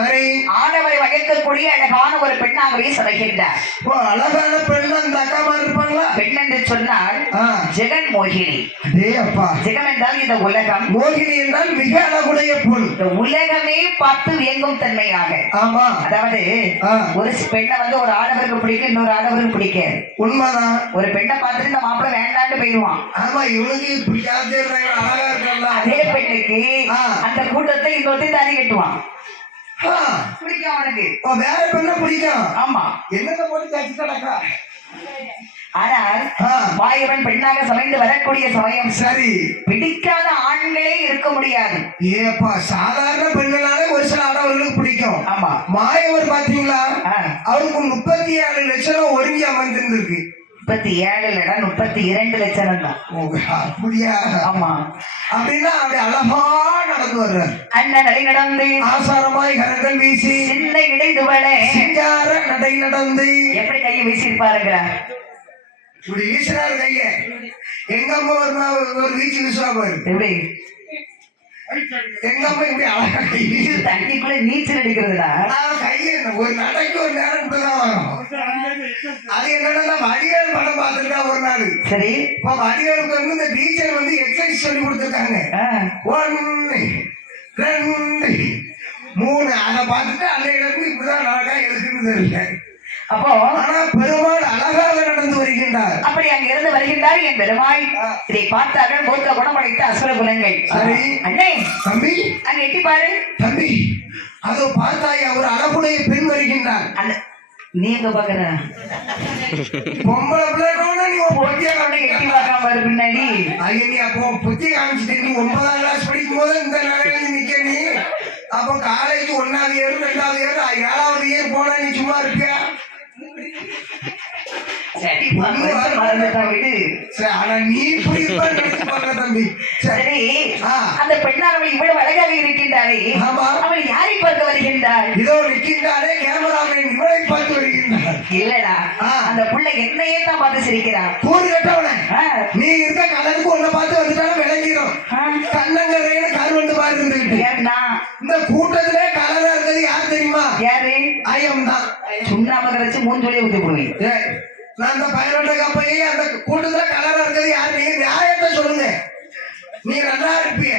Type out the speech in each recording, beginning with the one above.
சரி, ஆடவரை வகைக்கக்கூடிய அழகான ஒரு பெண்ணாகவே சமைக்கின்றார். அழகான பெண் அந்த அக்காமா இருப்பாங்களா? பெண் என்று சொன்னால் ஜெகன் மோகினி. ஜெகம் என்றால் இந்த உலகம், மோகினி என்றால் மிக அழகுடைய பொருள். இந்த உலகமே பார்த்து வியங்கும் தன்மையாக. ஆமா, அதாவது ஒரு பெண்ணை வந்து ஒரு ஆடவருக்கு பிடிக்கும், இன்னொரு ஆடவருக்கு பிடிக்காது. உண்மைதான். ஒரு பெண்ணை பார்த்துட்டு இந்த மாப்பிள்ளை வேண்டான்னு போயிடுவான். ஆமா, இவனுக்கு பிடிக்காது, அழகா இருக்கல. அதே பெண்ணுக்கு அந்த கூட்டத்தை இன்னொருத்தையும் தாரி கட்டுவான். பிடிக்கும் அவனுக்கு, வேற பெண்ண பிடிக்கும். ஆமா, என்னத்தை போட்டு தச்சு கிடக்கா. ஆனால் மாயவன் பெண்ணாக சமைந்து வரக்கூடிய சமயம் சரி, பிடிக்காத ஆண்களே இருக்க முடியாது. ஏப்பா, சாதாரண பெண்களாலே ஒரு சில ஆடவர்களுக்கு பிடிக்கும். ஆமா, மாயவர் பாத்தீங்களா, அவருக்கு 37 லட்சம் ஒருங்கி அமைந்திருக்கு. 37 இல்லடா, 32 லட்சம் தான். அப்படியா? ஆமா. அப்படின்னா அப்படி அழகா நடந்து வர்றார். அண்ணன் நடை நடந்து ஆசாரமாய் கரங்கள் வீசி சின்ன இடைதுவளை சிங்கார நடை நடந்து எப்படி கையை வீசிருப்பாருங்கிற இப்படி வீசுறாரு கைய. எங்க அம்மா ஒரு வீச்சு வீசுவா பாரு. எப்படி எங்க அம்மா இப்படி அழகா கை வீசு. தண்ணிக்குள்ள நீச்சல் அடிக்கிறதுடா. கைய ஒரு நடைக்கு ஒரு நேரம் இப்படிதான் வரும். அது என்னன்னா வடிவேல் படம் பார்த்துருக்கா ஒரு நாள். சரி, இப்ப வடிவேலுக்கு வந்து இந்த டீச்சர் வந்து எக்ஸசைஸ் சொல்லி கொடுத்துருக்காங்க. 1 2 3 அதை பார்த்துட்டு அன்னையிலிருந்து இப்படிதான் அழகா இருக்குன்னு தெரியல. அப்போ ஆனா பெருமாள் அழகாக நடந்து வருகின்றார். அப்படி அங்க இருந்து வருகின்றார் என் பெருமாள். இதை பார்த்தார்கள் மூர்க்க குணமடைத்த அசுர குணங்கள். சரி, அண்ணே தம்பி அங்க எட்டி பாரு. தம்பி, அதோ பார்த்தாய், அவர் அழகுடைய பெண் வருகின்றார். நீ எங்க பாக்குற? பொம்பளை பிள்ளைனோட நீ பொத்திய எட்டி பார்க்காம பாரு பின்னாடி. ஐயா, நீ அப்போ புத்திய காமிச்சிட்டு நீ 9ஆம் கிளாஸ் படிக்கும் போது இந்த நிலையில நிக்க. நீ அப்போ காலேஜ் 1வது இயர் 2வது இயர் 7வது இயர் போனா நீ சும்மா இருப்பியா? சரி, ஆனா நீ தம்பி. சரி, அந்த பெண்ணானவள் இவ்வளவு அழகாக இருக்கின்றாரே, அவள் யாரை பார்க்க வருகின்றாள்? இதோ நிற்கின்றாரே கேமராமேன், இவளை பார்த்து வருகின்றார். இல்லடா, அந்த புள்ள என்னையே தான் பார்த்து சிரிக்கிறான். கூறு கட்டவன, நீ இருக்க கலருக்கு ஒன்ன பார்த்து வந்துட்டாலும் விளங்கிடும். கண்ணங்கரையில கார் வந்து பாரு இருந்துகிட்டு. இந்த கூட்டத்திலே கலரா இருக்கிறது யார் தெரியுமா? யாரு? ஐயம் தான். சுண்ணாம்பு கரைச்சு மூஞ்சொலியை ஊத்தி போடுவீங்க. நான் அந்த 18 கப்பையே அந்த கூட்டத்துல கலரா இருக்கிறது யார்? நீங்க நியாயத்தை சொல்லுங்க. நீ நல்லா இருப்பிய,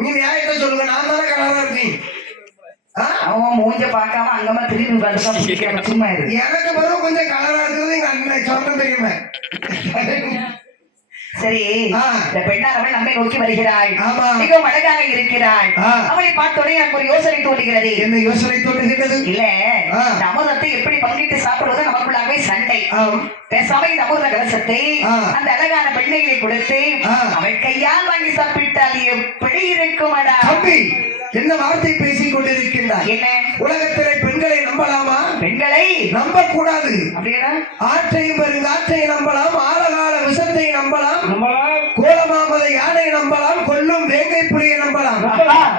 நீ நியாயத்தை சொல்லுங்க. நான் தானே கலரா இருக்கேன். அவன் மூஞ்ச பார்க்காம அங்கமா திரும்பி சும்மா இருக்கு. எனக்கு பிறகு கொஞ்சம் கலரா இருக்கிறது எங்க அண்ணன் சொன்ன தெரியுமே. சரி, இந்த பெண்ணானவள் நம்மை நோக்கி வருகிறாள். மிகவும் அழகாக இருக்கிறாள். அவளை பார்த்தோடனே எனக்கு ஒரு யோசனை தோன்றுகிறது. என்ன யோசனை தோன்றுகிறது? இல்ல, இந்த அமுதத்தை எப்படி பங்கிட்டு சாப்பிடுவது நமக்குள்ளாகவே சண்டை. பேசாம இந்த அமுத கலசத்தை அந்த அழகான பெண்ணைகளை கொடுத்து அவள் கையால் வாங்கி சாப்பிட்டால் எப்படி இருக்குமடா? தம்பி, என்ன வார்த்தை பேசிக் கொண்டிருக்கின்றார்? என்ன, உலகத்திலே பெண்களை நம்பலாமா? பெண்களை நம்ப கூடாது. அப்படின்னா ஆற்றையும் பெருங்காற்றை நம்பலாம், ஆழகால விஷத்தை நம்பலாம், கோலமாமத யானை நம்பலாம், கொல்லும் வேங்கை புலியை நம்பலாம்,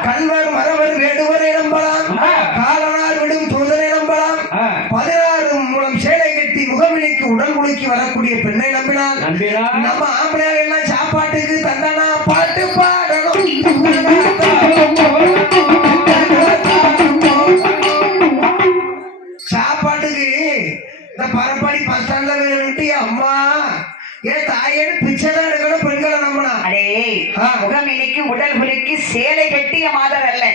கல்வர் மரவர் வேடுவரை நம்பலாம், காலனார் விடும் தூதனை நம்பலாம், 16 மூலம் சேலை கட்டி முகமிலைக்கு உடல் குலுக்கி வரக்கூடிய பெண்ணை நம்பினால் நம்ம ஆம்பளையார் எல்லாம் சாப்பாட்டுக்கு தந்தானா பாட்டு பாடணும். சாப்பாட்டுக்கு இந்த பரப்பாடி பஸ் ஸ்டாண்ட்ல அம்மா ஏன் தாயேன்னு பிச்சை தான் எடுக்கணும். பெண்களை நம்பினா அடே முகம் இன்னைக்கு உடல் குலுக்கி சேலை கட்டிய மாதர் அல்ல,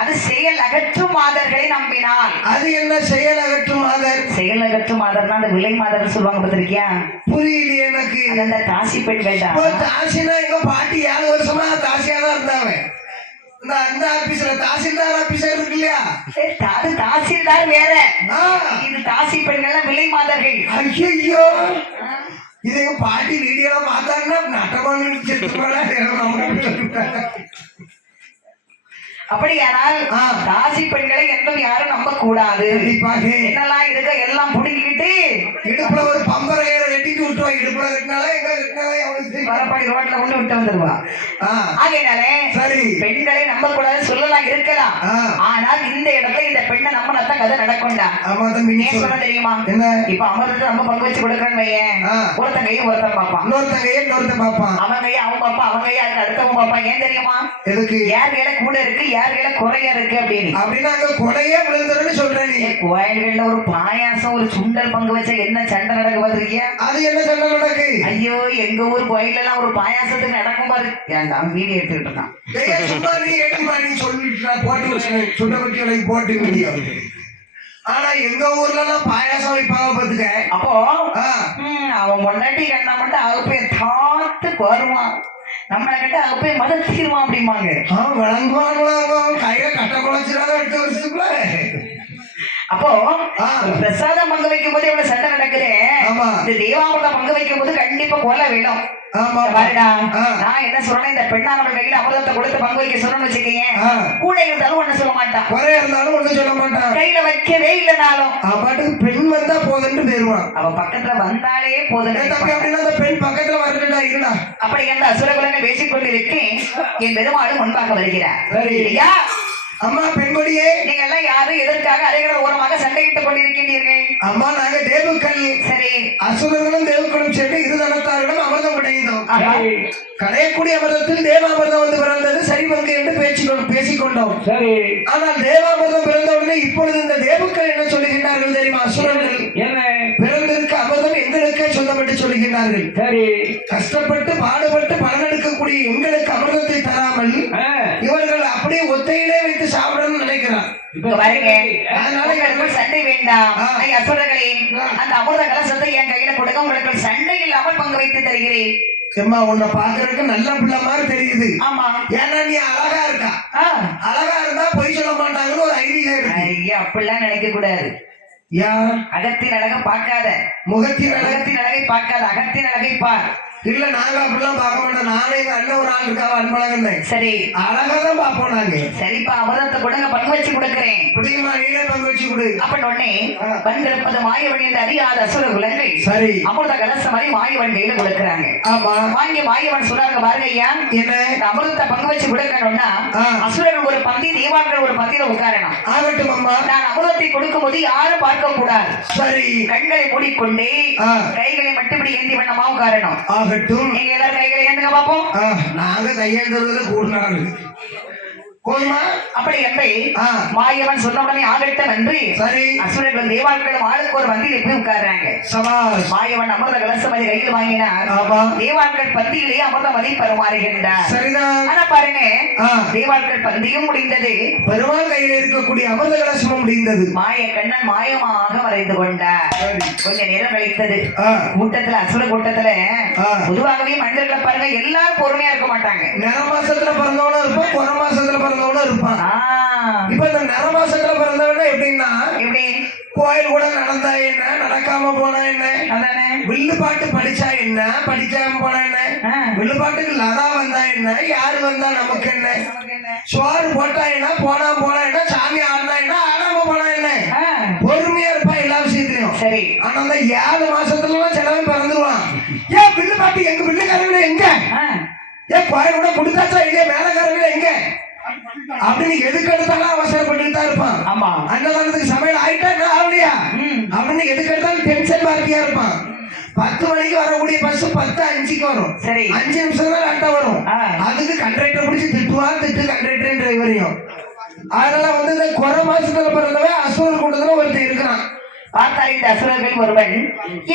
அது செயல் அகற்றும் மாதர்களை நம்பினால். அது என்ன செயல் அகற்றும் மாதர்? செயல் அகற்றும் மாதர்னா அந்த விலை மாதர் சொல்லுவாங்க, பார்த்திருக்கியா? புரியலையே எனக்கு. அந்த தாசி பெண்கள் தான். தாசினா எங்க பாட்டி 7 வருஷமா தாசியா தான் இருந்தாங்க. அந்த ஆபீஸ்ல தாசில்தார் ஆபீசர் இருக்கு இல்லையா, அது தாசில்தார் வேற, இது தாசி பெண்கள் விலை மாதர்கள். ஐயோ, இது எங்க பாட்டி வீடியோ பார்த்தாங்கன்னா நட்டமான அப்படியானால் தாசி பெண்களை என்றும் யாரும் நம்ப கூடாது. என்னெல்லாம் இருக்க எல்லாம் புடுங்கிக்கிட்டு இடுப்புல ஒரு பம்பரையில வெட்டிட்டு விட்டுருவா. இடுப்புல கட்டினாலே எங்க வரப்பாடி ரோட்ல கொண்டு விட்டு வந்துருவா. ஆகையினாலே சரி, பெண்களை நம்ப கூடாது சொல்லலாம், இருக்கலாம். ஆனால் இந்த இடத்துல இந்த பெண்ணை நம்பினதான் கதை நடக்கும்டா. சொல்ல தெரியுமா? இப்ப அமர்ந்து நம்ம பங்கு வச்சு கொடுக்கறேன்னு வையேன், ஒருத்தன் கையை ஒருத்தன் பார்ப்பான், இன்னொருத்தன் கையை இன்னொருத்தன் பார்ப்பான், அவன் கையை அவன் பார்ப்பான், அவன் கையை அதுக்கு அடுத்தவன் பார்ப்பான். ஏன் தெரியுமா? எதுக்கு? யார் கையில கூட இருக்கு, யார் கையில குறையா இருக்கு அப்படின்னு. அப்படின்னா அங்க குறையே விழுந்துருன்னு சொல்றேன். நீ கோயில்கள்ல ஒரு பாயாசம் ஒரு சுண்டல் பங்கு வச்சா என்ன சண்டை நடக்க பாத்திருக்கியா? அது என்ன சண்டை நடக்கு? ஐயோ, எங்க ஊர் கோயில்ல எல்லாம் ஒரு பாயாசத்துக்கு நடக்கும் பாரு. அவன் வீடியோ எடுத்துக்கிட்டு இருக்கான். போட்டு வீடியோ. ஆனா எங்க ஊர்ல எல்லாம் பாயாசம் வைப்பாங்க பாத்துக்க. அப்போ அவன் முன்னாடி கண்ணா மட்டும் அகுப்பைய தாத்து வருவான், நம்மளை கிட்ட அகுப்பைய மதத்திடுவான் அப்படிம்பாங்க. விளங்குவாங்க கையில கட்ட குழச்சிடாத எடுத்து வருஷத்துக்குள்ள. அப்போ பிரசாதம் பங்கு வைக்கும் போது எவ்வளவு சண்டை நடக்குது. இந்த தேவாமிர்தம் பங்கு வைக்கும் போது கண்டிப்பா கொலை வேணும். பாருடா, நான் என்ன சொல்றேன், இந்த பெண்ணானோட கையில அமிர்தத்தை கொடுத்து பங்கு வைக்க சொல்லணும்னு வச்சுக்கீங்க, கூட இருந்தாலும் ஒண்ணு சொல்ல மாட்டான், குறையா இருந்தாலும் ஒண்ணு சொல்ல மாட்டான், கையில வைக்கவே இல்லைனாலும் பாட்டுக்கு பெண் வந்தா போதுன்னு பேருவான். அவ பக்கத்துல வந்தாலே போதும். அப்படின்னா அந்த பெண் பக்கத்துல வரட்டுடா இருந்தா. அப்படி அந்த அசுரகுலங்கள் பேசிக்கொண்டிருக்கேன். என் பெருமாளும் முன்பாக வருகிறார். இல்லையா அம்மா பெண்கொடியே, நீங்க எல்லாம் யாரும் எதற்காக அரைகிற ஓரமாக சண்டையிட்டுக் கொண்டிருக்கின்றீர்கள்? அம்மா நாங்க தேவுக்கள். சரி, அசுரர்களும் தேவுக்களும் சேர்ந்து இருதனத்தாரிடம் அமிர்தம் கிடைந்தோம். கடையக்கூடிய அமிர்தத்தில் தேவாமிர்தம் வந்து பிறந்தது சரி பங்கு என்று பேசிக்கொண்டோம். சரி, ஆனால் தேவாமிர்தம் பிறந்த உடனே இப்பொழுது இந்த தேவுக்கள் என்ன சொல்லுகின்றார்கள் தெரியுமா? அசுரர்கள் என்ன பிறந்திருக்க அமிர்தம் எங்களுக்கே சொந்தப்பட்டு சொல்லுகின்றார்கள். சரி, கஷ்டப்பட்டு பாடுபட்டு பலனெடுக்கக்கூடிய எங்களுக்கு அமிர்தத்தை தராமல் இவர்கள் அப்படியே ஒத்தையிலே வைத்து சாப்பிடணும்னு நினைக்கிறார். சண்டை வேண்டாம் அசுரர்களே, அந்த அமிர்த கலசத்தை என் கையில கொடுங்க, உங்களுக்கு சண்டை இல்லாமல் பங்கு வைத்து தருகிறேன். அம்மா உன்னை பாக்குறதுக்கு நல்ல பிள்ளை மாதிரி தெரியுது. ஆமா, ஏன்னா நீ அழகா இருக்கா. அழகா இருந்தா பொய் சொல்ல மாட்டாங்கன்னு ஒரு ஐடியா இருக்கு. ஐயா, அப்படிலாம் நினைக்க கூடாது. அகத்தின் அழகை பார்க்காத, முகத்தின் அழகை பார்க்காத, அகத்தின் அழகை பார். இல்ல நாங்க அப்படிலாம் பார்க்க மாட்டோம். நானே எங்க அண்ணன் ஒரு ஆள் இருக்காவ அன்பழகன். சரி, அழகாதான் பார்ப்போம் நாங்க. சரிப்பா, அமிர்தத்தை கொடுங்க, பங்கு வச்சு கொடுக்கிறேன். புரியுமா? நீனே பங்கு வச்சு கொடு. அப்படின்னு உடனே வந்திருப்பது மாயவன் என்று அறியாத அசுர குலங்கள் சரி அமிர்த கலச மாதிரி மாயவன் கையில கொடுக்குறாங்க. ஆமா, வாங்கி மாயவன் சொல்றாங்க, பாருங்க ஐயா, என்ன அமிர்தத்தை பங்கு வச்சு கொடுக்கணும்னா அசுரர்கள் ஒரு பந்தி, தேவான்கள் ஒரு பந்தியில உட்காரணும். ஆகட்டும் அம்மா. நான் அமிர்தத்தை கொடுக்கும் போது யாரும் பார்க்க கூடாது. சரி, கண்களை மூடிக்கொண்டே கைகளை மட்டும்படி ஏந்தி வண்ணமா உட்காரணும். ஆகட்டும். நீங்க எல்லாரும் கைகளை ஏந்துங்க பாப்போம். நாங்க கையெழுதுறதுல கூடுனாங்க போதுமா? அப்படி என்று மாயவன் சொன்ன உடனே ஆகட்டும் என்று சரி அசுரர்களும் தேவான்களும் ஆளுக்கு ஒரு பந்தியில போய் உட்கார்றாங்க. மாயவன் அமிர்த கலசமதி கையில் வாங்கினார். தேவான்கள் பந்தியிலேயே அமிர்தமதி பருமாறுகின்றார். சரிதான். ஆனா பாருங்க, தேவான்கள் பந்தியும் முடிந்தது, பெருமாள் கையில் இருக்கக்கூடிய அமிர்த கலசமும் முடிந்தது. மாய கண்ணன் மாயமாக மறைந்து கொண்டார். கொஞ்ச நேரம் கழித்தது. கூட்டத்துல அசுர கூட்டத்துல பொதுவாகவே மனிதர்களை பாருங்க, எல்லாரும் பொறுமையா இருக்க மாட்டாங்க. நிற மாசத்துல பிறந்தவனும் இருப்பான், குற மாசத்துல பிறந்தவனும் இருப்பான். இப்ப இந்த நிற மாசத்துல பிறந்தவன எப்படின்னா, எப்படி கோயில் கூட நடந்தா என்ன, நடக்காம போனா என்ன, வில்லு பாட்டு படிச்சா என்ன, படிக்காம போனா என்ன, வில்லு பாட்டுக்கு லதா வந்தா என்ன, யாரு வந்தா நமக்கு என்ன, சோறு போட்டா என்ன, போனா என்ன, சாமி ஆடினா என்ன, ஆடாம போனா என்ன, பொறுமையா இருப்பான் எல்லா விஷயத்திலையும். சரி, ஆனா அந்த 7 மாசத்துல சிலவன் பிறந்துருவான். ஏன் வில்லு பாட்டு எங்க வில்லுக்காரவிட எங்க, ஏன் கோயில் கூட கொடுத்தாச்சா இல்லையா, மேலக்காரவிட எங்க அப்படின்னு எதுக்கு எடுத்தாலும் அவசரப்பட்டு தான் இருப்பான். ஆமா, அன்னதானத்துக்கு சமையல் ஆயிட்டா என்ன ஆகலையா அப்படின்னு எதுக்கு எடுத்தாலும் டென்ஷன் பார்ட்டியா இருப்பான். 10 மணிக்கு வரக்கூடிய பஸ் 10:05 வரும். சரி, 5 நிமிஷம் தான் லேட்டா வரும். அதுக்கு கண்டக்டர் பிடிச்சி திட்டு கண்டக்டர் டிரைவரையும். அதனால இந்த குறை மாசத்துல பிறந்தவன் அசுரர் கூட்டத்துல ஒருத்தர் இருக்கிறான். பார்த்தார் இந்த அசுரர்கள் ஒருவன்,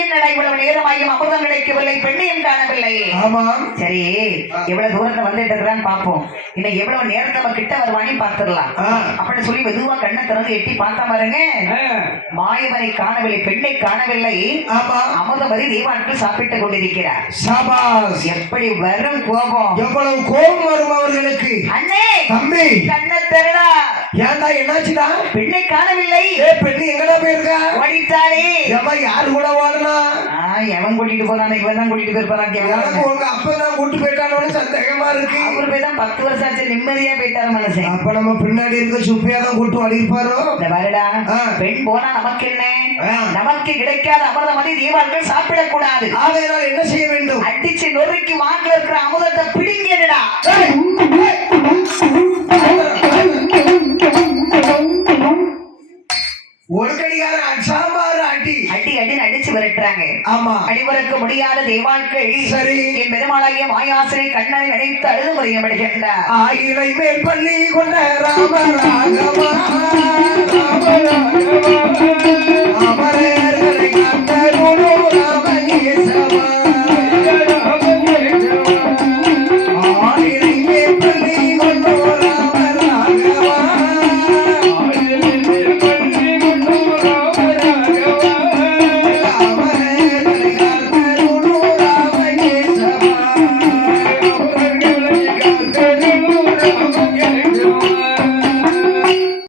என்னடா இவ்வளவு நேரமாயும் அமிர்தம் கிடைக்கவில்லை, பெண்ணையும் காணவில்லை. ஆமாம். சரி, எவ்வளவு தூரத்தை வந்துட்டு இருக்கிறான்னு பார்ப்போம், இன்னும் எவ்வளவு நேரத்தை நம்ம கிட்ட வருவானே பார்த்துடலாம் அப்படின்னு சொல்லி மெதுவா கண்ணை திறந்து எட்டி பார்த்தா பாருங்க, மாயவனை காணவில்லை, பெண்ணை காணவில்லை. அமுதமதி தேவாட்கள் சாப்பிட்டுக் கொண்டிருக்கிறார். சபாஸ். எப்படி வரும் கோபம், எவ்வளவு கோபம் வரும் அவர்களுக்கு. அண்ணே தம்பி கண்ணை திறடா. ஏன்டா என்னாச்சுடா? பெண்ணை காணவில்லை. பெண்ணு எங்கடா போயிருக்கா? ஓடிட்டாரே. யாரு கூட ஓடனா? எவன் கூட்டிட்டு போனான், இவன் தான் கூட்டிட்டு போயிருப்பான். உங்க அப்பதான் கூட்டு போயிட்டானு சந்தேகமா இருக்கு. அவரு போய் தான் 10 வருஷம் ஆச்சு, நிம்மதியா போயிட்டாரு மனசே. அப்ப நம்ம பின்னாடி இருக்க சுப்பியா தான் கூட்டு அடிப்பாரோ. இந்த வருடா பெண் போனா நமக்கு என்ன, நமக்கு கிடைக்காத அமிர்தமதி தேவாட்கள் சாப்பிடக்கூடாது. ஆகையால் என்ன செய்ய வேண்டும்? அடிச்சு நொறுக்கி வாக்குல இருக்கிற அமுதத்தை பிடிங்கடா. ஒரு கடிகார அச்சாமாறு அடி அடி அடின்னு அடிச்சு விரட்டுறாங்க. ஆமா. அடிவரக்க முடியாத தேவாட்கள் சரி என் பெருமாளாகிய மாயாசனை கண்ணனை நினைத்து அழுது முறையப்படுகின்றார். ஆயிலை மேல் பள்ளி கொண்ட ராமராகவா அமரர்களை கண்ட